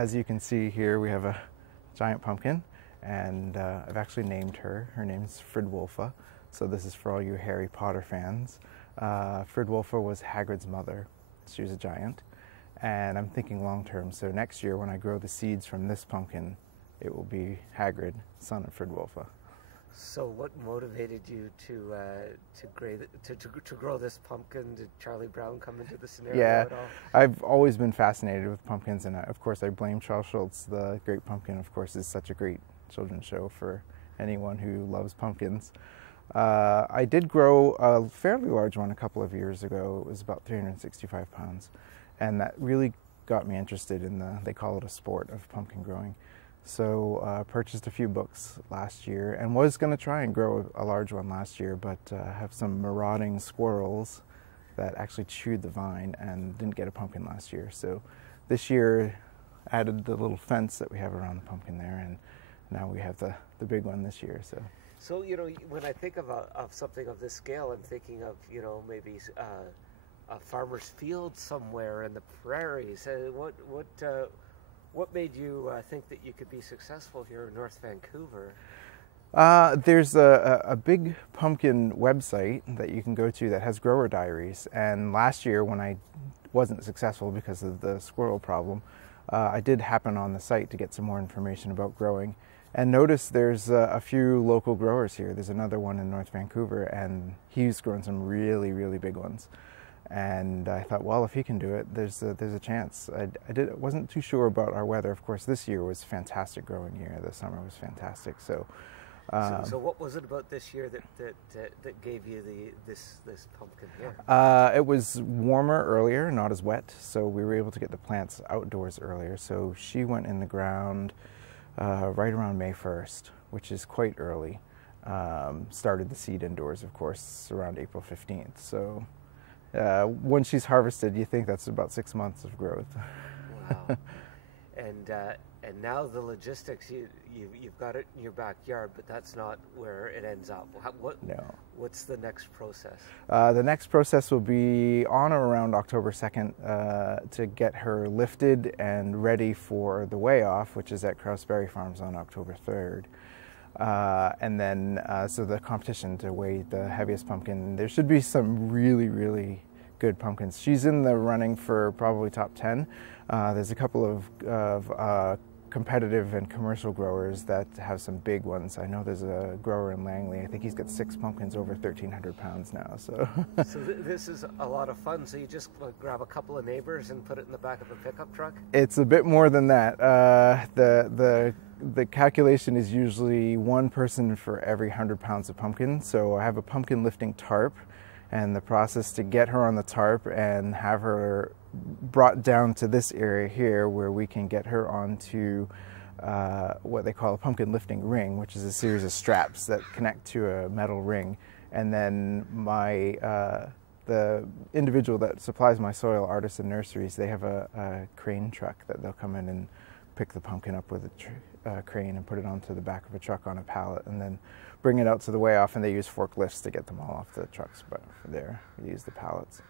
as you can see here, we have a giant pumpkin, and I've actually named her. Her name's Fridwulfa, so this is for all you Harry Potter fans. Fridwulfa was Hagrid's mother. She was a giant, and I'm thinking long term, so next year when I grow the seeds from this pumpkin, it will be Hagrid, son of Fridwulfa. So what motivated you to grow this pumpkin? Did Charlie Brown come into the scenario at all? I've always been fascinated with pumpkins, and of course I blame Charles Schulz. The Great Pumpkin, of course, is such a great children's show for anyone who loves pumpkins. I did grow a fairly large one a couple of years ago. It was about 365 pounds, and that really got me interested in they call it a sport of pumpkin growing. So purchased a few books last year and was going to try and grow a large one last year, but have some marauding squirrels that actually chewed the vine and didn't get a pumpkin last year. So this year added the little fence that we have around the pumpkin there, and now we have the big one this year. So you know, when I think of something of this scale, I'm thinking of, you know, maybe a farmer's field somewhere in the prairies. What made you think that you could be successful here in North Vancouver? There's a big pumpkin website that you can go to that has grower diaries. And last year when I wasn't successful because of the squirrel problem, I did happen on the site to get some more information about growing. And notice there's a few local growers here. There's another one in North Vancouver, and he's grown some really, really big ones. And I thought, well, if he can do it, there's a chance. I wasn't too sure about our weather. Of course, this year was fantastic growing year. The summer was fantastic. So what was it about this year that gave you this pumpkin here? It was warmer earlier, not as wet, so we were able to get the plants outdoors earlier. So she went in the ground right around May 1st, which is quite early. Started the seed indoors, of course, around April 15th. So. When she's harvested, you think that's about 6 months of growth. Wow. And now the logistics, you've got it in your backyard, but that's not where it ends up. No. What's the next process? The next process will be on or around October 2nd to get her lifted and ready for the weigh off, which is at Crowsberry Farms on October 3rd. And then, so the competition to weigh the heaviest pumpkin, there should be some really, really good pumpkins. She's in the running for probably top 10. There's a couple of competitive and commercial growers that have some big ones. I know there's a grower in Langley. I think he's got 6 pumpkins over 1,300 pounds now. So this is a lot of fun. So you just grab a couple of neighbors and put it in the back of a pickup truck? It's a bit more than that. The calculation is usually one person for every 100 pounds of pumpkin. So I have a pumpkin lifting tarp, and the process to get her on the tarp and have her brought down to this area here where we can get her onto what they call a pumpkin lifting ring, which is a series of straps that connect to a metal ring. And then the individual that supplies my soil, Artisan Nurseries, they have a crane truck that they'll come in and pick the pumpkin up with a crane and put it onto the back of a truck on a pallet, and then bring it out to the weigh off, and they use forklifts to get them all off the trucks, but there we use the pallets.